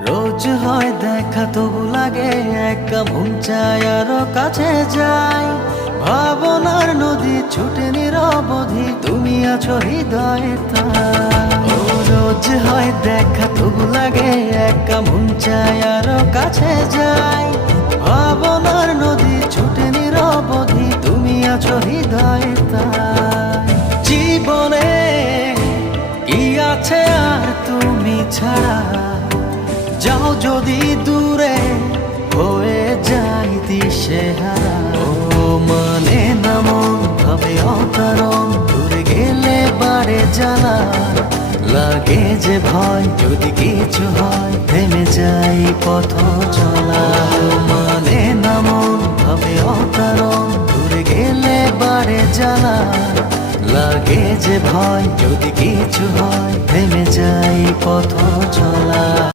রোজ হয় দেখা তবু লাগে একা, মন চায় আরো কাছে যাই। ভাবনার নদী ছুটে নিরবধি, তুমি আছো হৃদয়ে তাই। ও রোজ হয় দেখা তবু লাগে একা, মন চায় আরো কাছে যাই। ভাবনার নদী ছুটে নিরবধি, তুমি আছো হৃদয়ে তাই। জীবনে কি আছে আর তুমি ছাড়া, যাও যদি দূরে হয়ে যাই দিশেহারা। ও মানে না মন ভাবে অকারণ, দূরে গেলে বাড়ে জ্বালা। লাগে যে ভয় যদি কিছু হয়, থেমে যাই পথ চলা। ও মানে না মন ভাবে অকারণ, দূরে গেলে বাড়ে জ্বালা। লাগে যে ভয় যদি কিছু হয়, থেমে যাই পথ চলা।